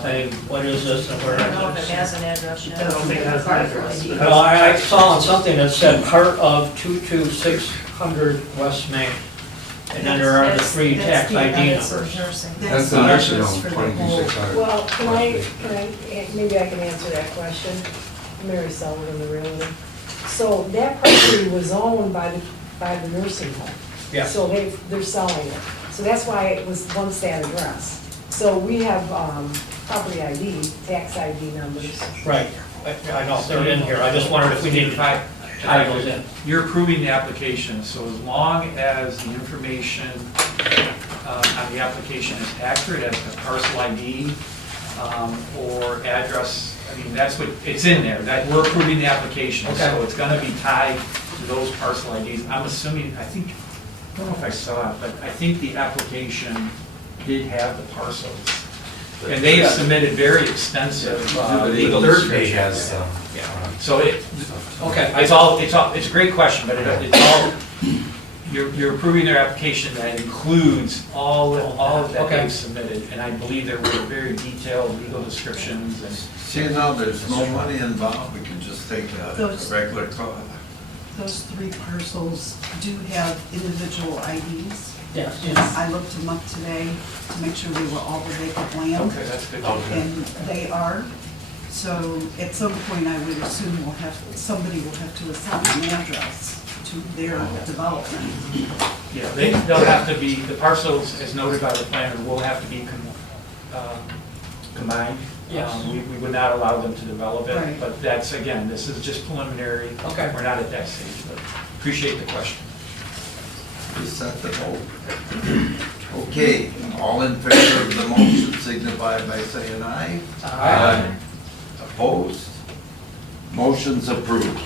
say, what is this and I where don't know if is it it? has an address yet. I don't think it has an address. Well, I saw on something that said part of 22600 West Main. And then there are the That's- three that's tax the- ID that's numbers. nursing. That's the nursing address home, for the whole- 22,600. Well, maybe I can answer that question. Mary Sullivan, the realtor. So that property was owned by the nursing home. Yeah. So they're selling it. So that's why it was once that address. So we have, property ID, tax ID numbers. Right. I know, they're in here. I just wondered if we need to tie those in. You're approving the application, so as long as the information on the application is accurate as to parcel ID or address, I mean, that's what, it's in there, that we're approving the application. Okay. So it's gonna be tied to those parcel IDs. I'm assuming, I think, I don't know if I saw it, but I think the application did have the parcels. And they have submitted very extensive legal Third description. page has, Yeah, so okay, it's a great question, but it's all, you're approving their application that includes all of that Okay. they've submitted, and I believe there were very detailed legal descriptions and. See, now there's no money involved, we can just take a Those- regular call. Those three parcels do have individual IDs. Yes. I looked them up today to make sure they were all the vacant land. Okay, that's good. And they are. So at some point, I would assume somebody will have to assign an address to their development. Yeah, they'll have to be, the parcels, as noted by the planner, will have to be combined. Yes. We would not allow them to develop it, Right. but that's, again, this is just preliminary. Okay. We're not at that stage, but appreciate the question. We set the vote. Okay, all in favor of the motion signify by saying aye. Aye. Opposed? Motion's approved.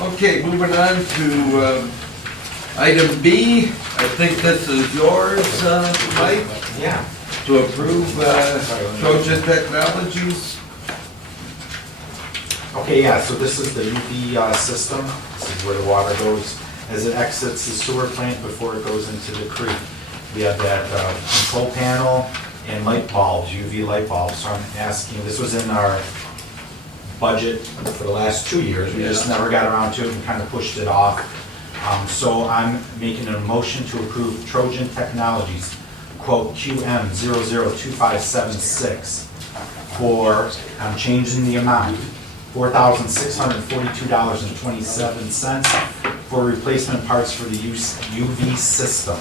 Okay, moving on to item B. I think this is yours, Mike, Yeah. to approve Trojan Technologies. Okay, yeah, so this is the UV system. This is where the water goes as it exits the sewer plant before it goes into the creek. We have that control panel and light bulbs, UV light bulbs. So I'm asking, this was in our budget for the last 2 years. We just never got around to it and kind of pushed it off. So I'm making a motion to approve Trojan Technologies, quote QM 002576 for, I'm changing the amount, $4,642.27 for replacement parts for the UV system.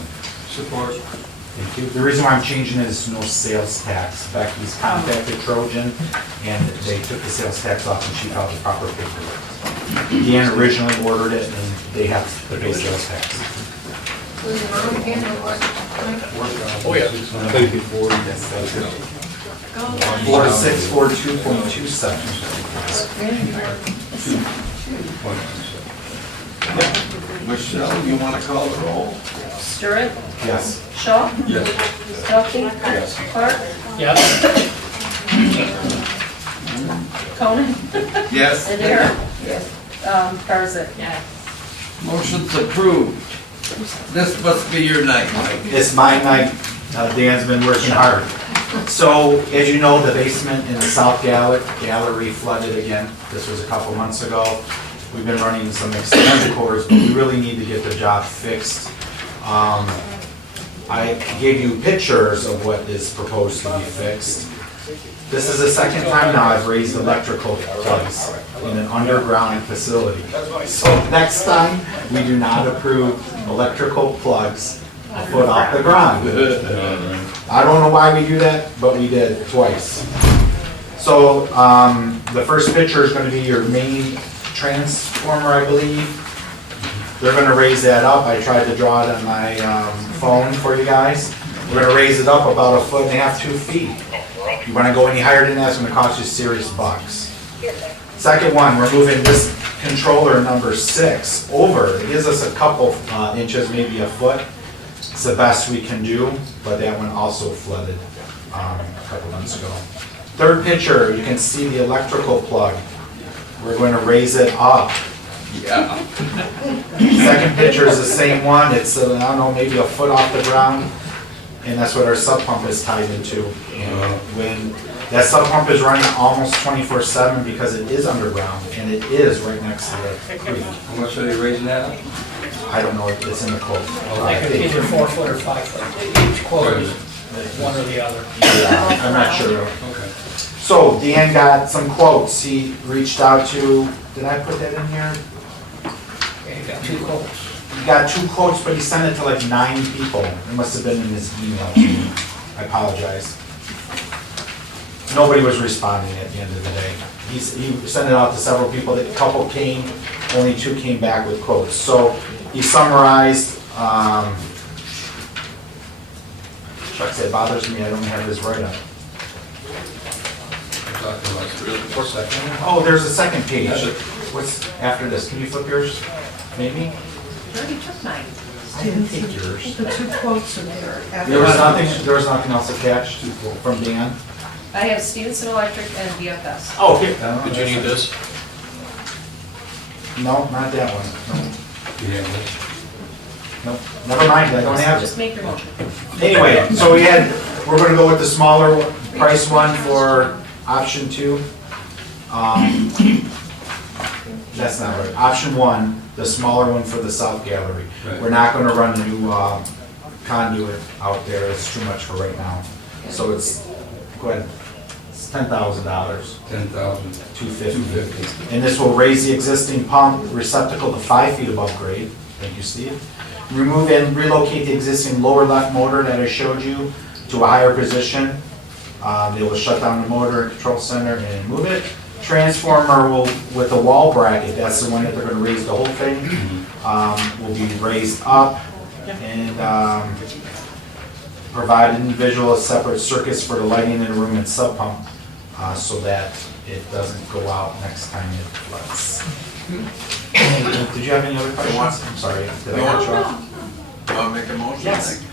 Support. Thank you. The reason why I'm changing it is no sales tax. Becky's contacted Trojan, and they took the sales tax off and she filed the proper paperwork. Deanne originally ordered it, and they have to pay sales tax. Was it on again or what? Oh, yeah. Thank you. 4642.27. Michelle, you want to call the roll? Stewart? Yes. Shaw? Yes. Duffy? Yes. Clark? Yep. Conan? Yes. Adair? Yes. Garza? Yeah. Motion's approved. This must be your night, Mike. It's my night. Dan's been working hard. So, as you know, the basement in the south gallery flooded again. This was a couple months ago. We've been running some extended cores, but we really need to get the job fixed. I gave you pictures of what is proposed to be fixed. This is the second time now I've raised electrical plugs in an underground facility. So next time, we do not approve electrical plugs a foot off the ground. I don't know why we do that, but we did twice. So the first picture is going to be your main transformer, I believe. They're going to raise that up. I tried to draw it on my phone for you guys. We're going to raise it up about 1.5 feet, 2 feet. You want to go any higher than that, it's going to cost you serious bucks. Second one, we're moving this controller number 6 over. It gives us a couple inches, maybe a foot. It's the best we can do, but that one also flooded a couple months ago. Third picture, you can see the electrical plug. We're going to raise it up. Yeah. Second picture is the same one. It's, I don't know, maybe a foot off the ground. And that's what our sub pump is tied into. And when that sub pump is running almost 24/7 because it is underground and it is right next to the creek. How much are they raising that up? I don't know if it's in the quote. Like it's either 4 foot or 5 foot. Each quote is one or the other. Yeah, I'm not sure. Okay. So Dan got some quotes. He reached out to, did I put that in here? Okay, you got 2 quotes. He got 2 quotes, but he sent it to like 9 people. It must have been in his email to me. I apologize. Nobody was responding at the end of the day. He sent it out to several people. A couple came, only 2 came back with quotes. So he summarized, shucks, it bothers me, I don't have his write-up. Talking about 4 Oh, there's a second page. What's after this? Can you flip yours? Maybe? You already took mine. I didn't take yours. The 2 quotes are there. There was nothing else attached from Dan? I have Stevenson Electric and BFS. Oh, here. Did you need this? No, not that one. Yeah. No, never mind, I don't have it. Just make your motion. Anyway, so we're gonna go with the smaller price one for option 2. That's not right. Option 1, the smaller one for the south gallery. Right. We're not gonna run a new conduit out there, it's too much for right now. So it's, go ahead, it's $10,000. $10,000. $250. And this will raise the existing pump receptacle to 5 feet above grade. Thank you, Steve. Remove and relocate the existing lower left motor that I showed you to a higher position. They will shut down the motor, control center, and move it. Transformer will, with the wall bracket, that's the one that they're gonna raise the whole thing, will be raised up and provide individual separate circuits for the lighting in the room and sub pump so that it doesn't go out next time it floods. Did you have any other questions? I'm sorry, did I cut you off? I'll make a motion. Yes.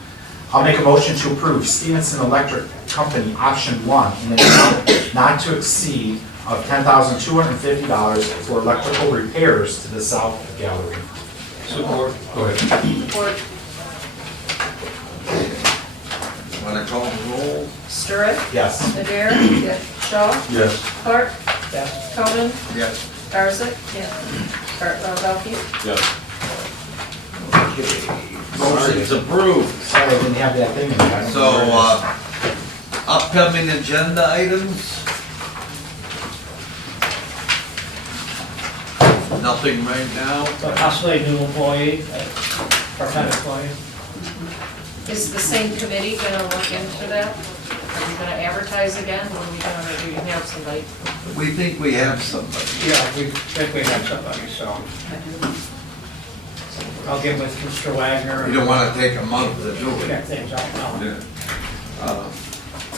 I'll make a motion to approve Stevenson Electric Company Option 1 in an amount not to exceed of $10,250 for electrical repairs to the south gallery. Support. Go ahead. Support. Want to call the roll? Stirritt? Yes. Adair? Yes. Shaw? Yes. Clark? Yes. Conan? Yes. Garza? Yes. Belkey? Yes. Motion's approved. Sorry, I didn't have that thing in there. I don't So, know where it is. upcoming agenda items? Nothing right now? So possibly a new employee, part-time employee. Is the same committee gonna look into that? Are we gonna advertise again, or are we gonna, do you have somebody? We think we have somebody. Yeah, we think we have somebody, so I'll get with Mr. Wagner. You don't want to take a month to do it. Check things out now. Yeah.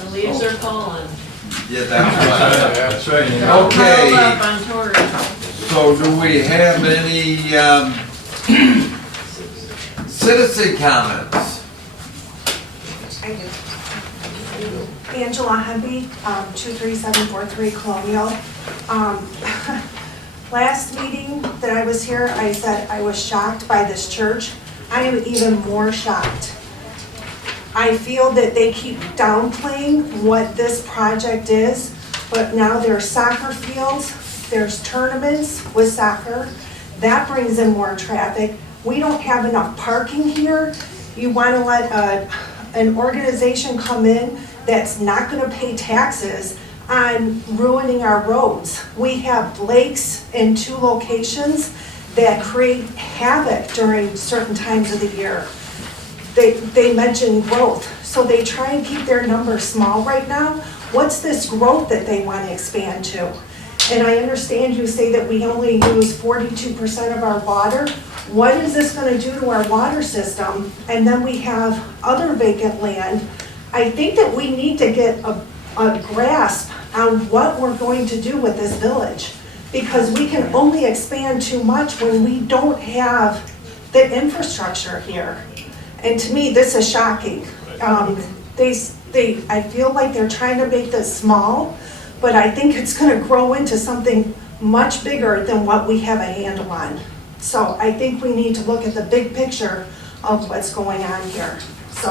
The leaves are falling. Yeah, that's right. They're piled up Okay, on tours. so do we have any citizen comments? I do. Angela Hemby, 23743 Colonial. Last meeting that I was here, I said I was shocked by this church. I am even more shocked. I feel that they keep downplaying what this project is, but now there's soccer fields, there's tournaments with soccer. That brings in more traffic. We don't have enough parking here. You want to let an organization come in that's not going to pay taxes on ruining our roads. We have lakes in 2 locations that create havoc during certain times of the year. They mention growth, so they try and keep their numbers small right now. What's this growth that they want to expand to? And I understand you say that we only use 42% of our water. What is this going to do to our water system? And then we have other vacant land. I think that we need to get a grasp on what we're going to do with this village. because we can only expand too much when we don't have the infrastructure here. And to me, this is shocking. I feel like they're trying to make this small, but I think it's gonna grow into something much bigger than what we have a handle on. So I think we need to look at the big picture of what's going on here. So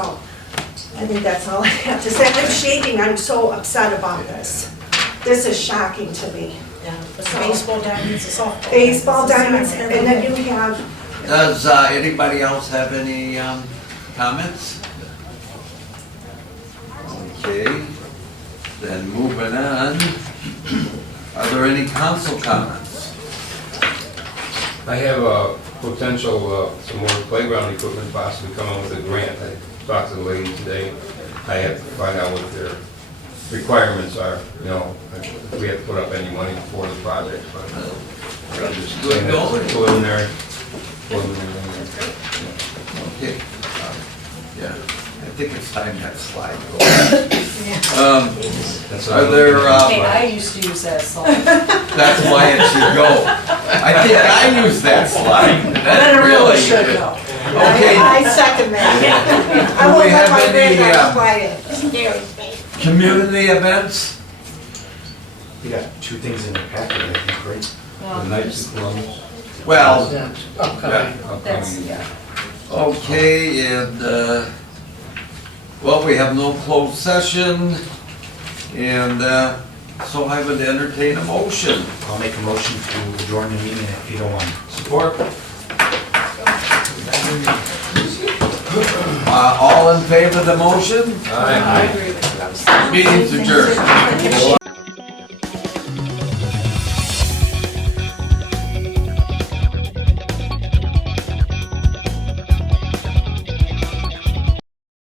I think that's all I have to say. I'm shaking, I'm so upset about this. This is shocking to me. Yeah, it's baseball diamonds, it's softball. Baseball diamonds, and then you have, Does anybody else have any comments? Okay, then moving on. Are there any council comments? I have a potential, some more playground equipment possibly coming with a grant. I talked to the lady today. I have to find out what their requirements are, you know, if we have to put up any money for the project, but I'm just Good saying that's going. preliminary. Okay. Yeah, I think it's time that slide goes. That's Are there, Hey, I used to use that song. that's why it should go. I think I used that slide. then it really should go. Okay. I second that. I Do won't we let have my any, granddaughter play it. Community events? You got two things in your packet, I think, right? The Knights of Columbus. Well, That's, yeah. okay, and, well, we have no closed session, and, so I would entertain a motion. I'll make a motion to adjourn the meeting at 8:01. Support. All in favor of the motion? Aye. I agree with you. Meeting's adjourned.